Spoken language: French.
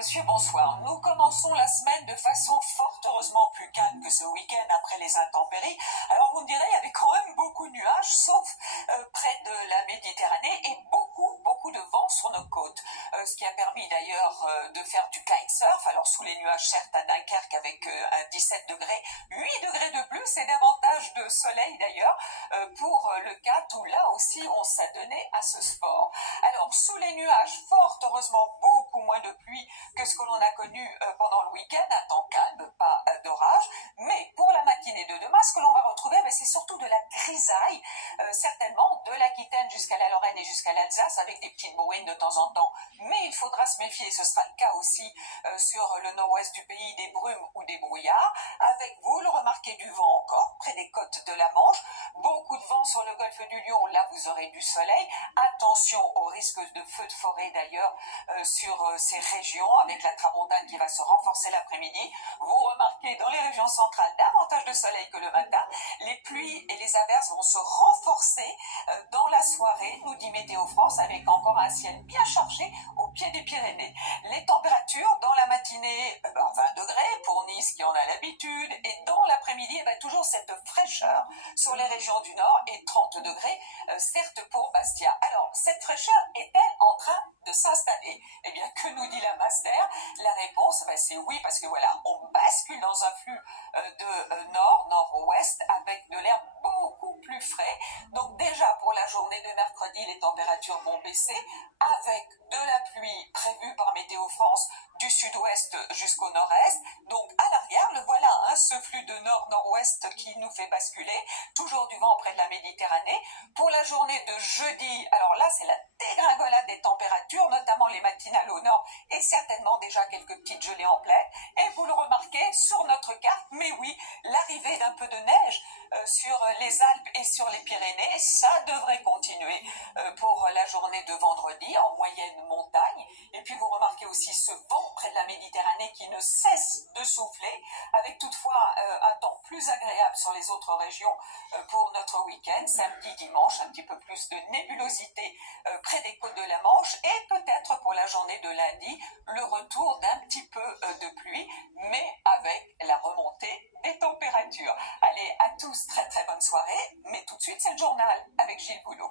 monsieur, bonsoir. Nous commençons la semaine de façon fort heureusement plus calme que ce week-end après les intempéries. Alors vous me direz, il y avait quand même beaucoup de nuages, sauf près de la Méditerranée et beaucoup de vent sur nos côtes. Ce qui a permis d'ailleurs de faire du kitesurf. Alors sous les nuages, certes à Dunkerque avec un 17 degrés, 8 degrés de plus et davantage de soleil d'ailleurs pour le Cap où là aussi on s'adonnait à ce sport. Alors sous les nuages, fort heureusement beaucoup moins de pluie que ce que l'on a connu pendant le week-end, un temps calme, pas d'orage, mais pour la matinée de demain, ce que l'on va retrouver, c'est surtout de la grisaille, certainement de l'Aquitaine jusqu'à la Lorraine et jusqu'à l'Alsace, avec des petites bruines de temps en temps, mais il faudra se méfier, ce sera le cas aussi sur le nord-ouest du pays, des brumes ou des brouillards, avec, vous le remarquez, du vent encore, près des côtes de la Manche, beaucoup de vent sur le golfe du Lion, là vous aurez du soleil, attention au risque de feux de forêt d'ailleurs sur ces régions, avec la tramontane qui va se renforcer l'après-midi. Vous remarquez dans les régions centrales davantage de soleil que le matin, les pluies et les averses vont se renforcer dans la soirée, nous dit Météo France, avec encore un ciel bien chargé au pied des Pyrénées. Les températures dans la matinée, 20 degrés pour Nice qui en a l'habitude, et dans l'après-midi, toujours cette fraîcheur sur les régions du nord et 30 degrés, certes pour Bastia. Alors, cette fraîcheur est-elle en train de s'installer? Eh bien, que nous dit la Master? La réponse, c'est oui, parce que voilà, on bascule dans un flux de nord-nord-ouest avec de l'air beaucoup plus frais. Donc déjà, pour la journée de mercredi, les températures vont baisser avec de la pluie prévue par Météo France du sud-ouest jusqu'au nord-est. Donc à l'arrière, le voilà, ce flux de nord-nord-ouest qui nous fait basculer. Toujours du vent près de la Méditerranée. Pour la journée de jeudi, alors là, c'est la dégringolade des températures, notamment les matinales au nord et certainement déjà quelques petites gelées en plaine. Et vous le remarquez sur notre carte, mais oui, l'arrivée d'un peu de neige sur les Alpes et sur les Pyrénées, ça devrait continuer pour la journée de vendredi en moyenne montagne. Et puis vous remarquez aussi ce vent près de la Méditerranée qui ne cesse de souffler, avec toutefois un temps plus agréable sur les autres régions pour notre week-end, samedi, dimanche, un petit peu plus de nébulosité près des côtes de la Manche, et peut-être pour la journée de lundi, le retour d'un petit peu de pluie, mais avec la remontée des températures. Allez, à tous, très très bonne soirée, mais tout de suite c'est le journal avec Gilles Boulot.